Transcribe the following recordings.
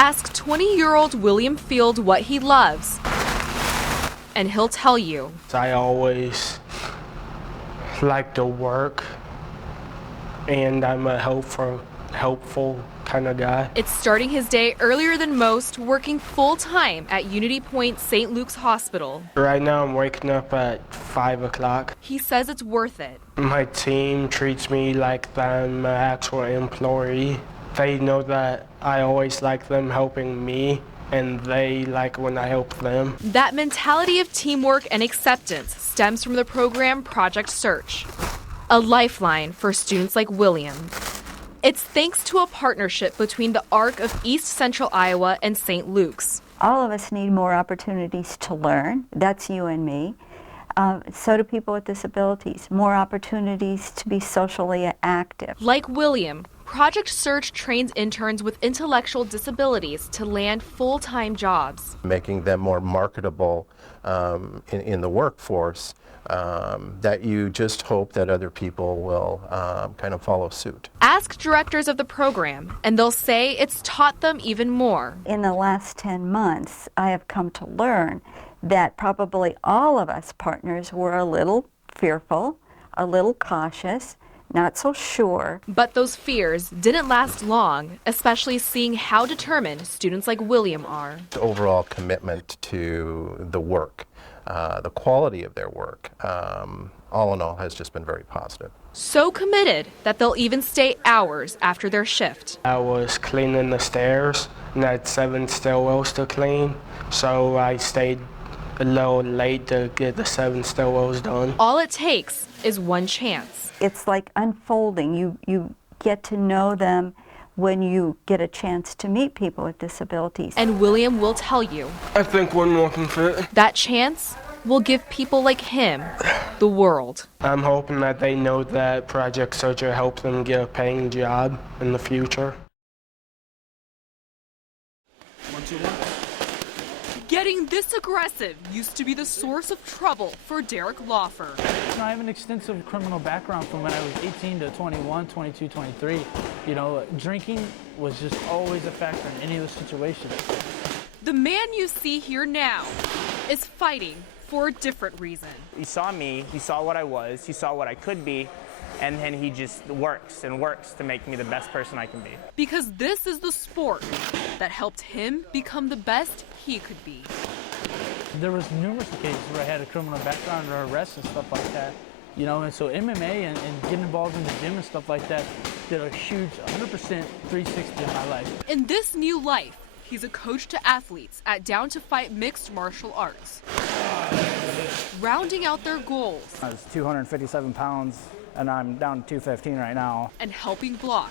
Ask 20-year-old William Field what he loves, and he'll tell you. I always like to work, and I'm a helpful kind of guy. It's starting his day earlier than most, working full-time at Unity Point St. Luke's Hospital. Right now I'm waking up at 5 o'clock. He says it's worth it. My team treats me like I'm an actual employee. They know that I always like them helping me, and they like when I help them. That mentality of teamwork and acceptance stems from the program Project Search, a lifeline for students like William. It's thanks to a partnership between the ARC of East Central Iowa and St. Luke's. All of us need more opportunities to learn. That's you and me. So do people with disabilities. More opportunities to be socially active. Like William, Project Search trains interns with intellectual disabilities to land full-time jobs. Making them more marketable in the workforce, that you just hope that other people will kind of follow suit. Ask directors of the program, and they'll say it's taught them even more. In the last 10 months, I have come to learn that probably all of us partners were a little fearful, a little cautious, not so sure. But those fears didn't last long, especially seeing how determined students like William are. The overall commitment to the work, the quality of their work, all in all has just been very positive. So committed that they'll even stay hours after their shift. I was cleaning the stairs, and I had 7 stairwells to clean, so I stayed a little late to get the 7 stairwells done. All it takes is one chance. It's like unfolding. You get to know them when you get a chance to meet people with disabilities. And William will tell you. I think we're looking fit. That chance will give people like him the world. I'm hoping that they know that Project Search will help them get a paying job in the future. 1, 2, 1. Getting this aggressive used to be the source of trouble for Derek Lawfer. I have an extensive criminal background from when I was 18 to 21, 22, 23. You know, drinking was just always a factor in any of the situations. The man you see here now is fighting for a different reason. He saw me, he saw what I was, he saw what I could be, and then he just works and works to make me the best person I can be. Because this is the sport that helped him become the best he could be. There was numerous occasions where I had a criminal background or arrests and stuff like that. You know, and so MMA and getting involved in the gym and stuff like that did a huge 100% 360 in my life. In this new life, he's a coach to athletes at Down to Fight Mixed Martial Arts. Rounding out their goals. I was 257 pounds, and I'm down to 215 right now. And helping block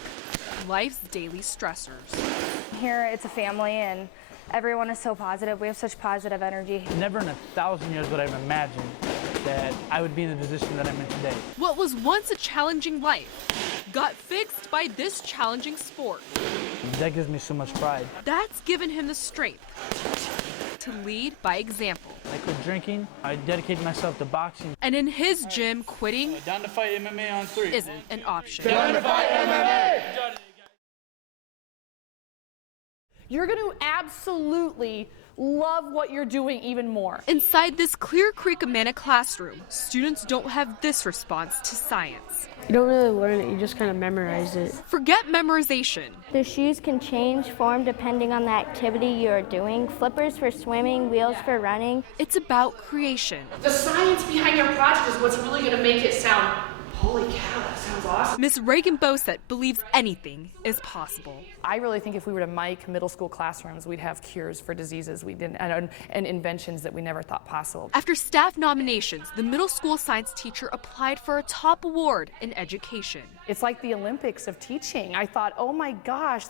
life's daily stressors. Here it's a family and everyone is so positive. We have such positive energy. Never in 1,000 years would I have imagined that I would be in the position that I'm in today. What was once a challenging life got fixed by this challenging sport. That gives me so much pride. That's given him the strength to lead by example. I quit drinking. I dedicated myself to boxing. And in his gym, quitting Down to Fight MMA on 3 isn't an option. Down to Fight MMA! You're going to absolutely love what you're doing even more. Inside this Clear Creek Amana classroom, students don't have this response to science. You don't really learn it, you just kind of memorize it. Forget memorization. The shoes can change form depending on the activity you're doing. Flippers for swimming, wheels for running. It's about creation. The science behind your project is what's really going to make it sound, holy cow, that sounds awesome. Miss Reagan Bosett believes anything is possible. I really think if we were to mic middle school classrooms, we'd have cures for diseases we didn't, and inventions that we never thought possible. After staff nominations, the middle school science teacher applied for a top award in education. It's like the Olympics of teaching. I thought, oh my gosh,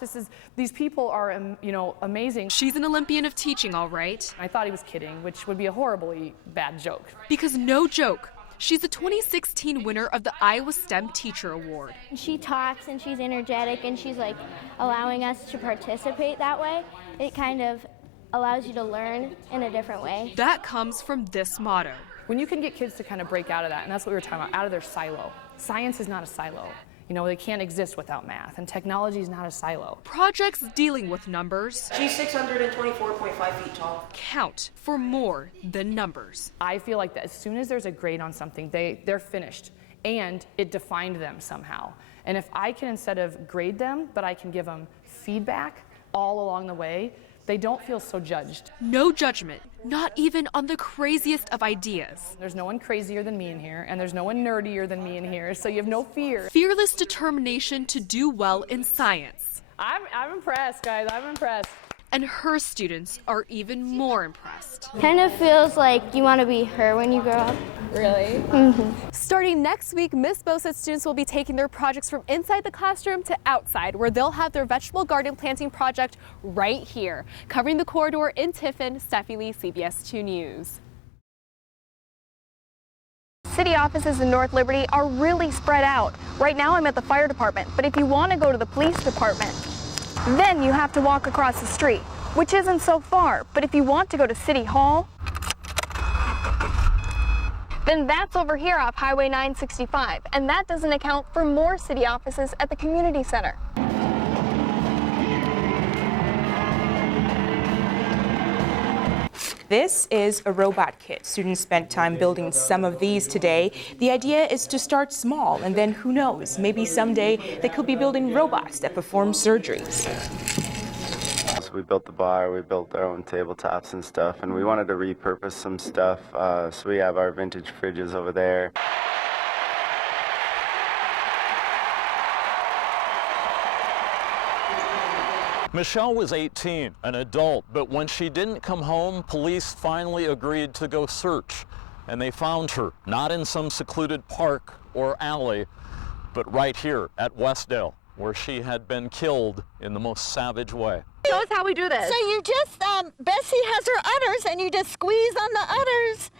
these people are, amazing. She's an Olympian of teaching, all right. I thought he was kidding, which would be a horribly bad joke. Because no joke, she's the 2016 winner of the Iowa STEM Teacher Award. She talks and she's energetic and she's like allowing us to participate that way. It kind of allows you to learn in a different way. That comes from this motto. When you can get kids to kind of break out of that, and that's what we were talking about, out of their silo. Science is not a silo. You know, they can't exist without math, and technology is not a silo. Projects dealing with numbers. She's 624.5 feet tall. Count for more than numbers. I feel like that as soon as there's a grade on something, they're finished, and it defined them somehow. And if I can, instead of grade them, but I can give them feedback all along the way, they don't feel so judged. No judgment, not even on the craziest of ideas. There's no one crazier than me in here, and there's no one nerdier than me in here, so you have no fear. Fearless determination to do well in science. I'm impressed, guys, I'm impressed. And her students are even more impressed. Kind of feels like you want to be her when you grow up. Really? Mm-hmm. Starting next week, Miss Bo said students will be taking their projects from inside the classroom to outside, where they'll have their vegetable garden planting project right here. Covering the corridor in Tiffin, Steffi Lee, CBS 2 News. City offices in North Liberty are really spread out. Right now I'm at the fire department, but if you want to go to the police department, then you have to walk across the street, which isn't so far. But if you want to go to City Hall, then that's over here off Highway 965, and that doesn't account for more city offices at the community center. This is a robot kit. Students spent time building some of these today. The idea is to start small, and then who knows, maybe someday they could be building robots that perform surgeries. So we built the bar, we built our own tabletops and stuff, and we wanted to repurpose some stuff, so we have our vintage fridges over there. Michelle was 18, an adult, but when she didn't come home, police finally agreed to go search. And they found her, not in some secluded park or alley, but right here at Westdale, where she had been killed in the most savage way. Show us how we do this. So you just, Bessie has her udders, and you just squeeze on the udders,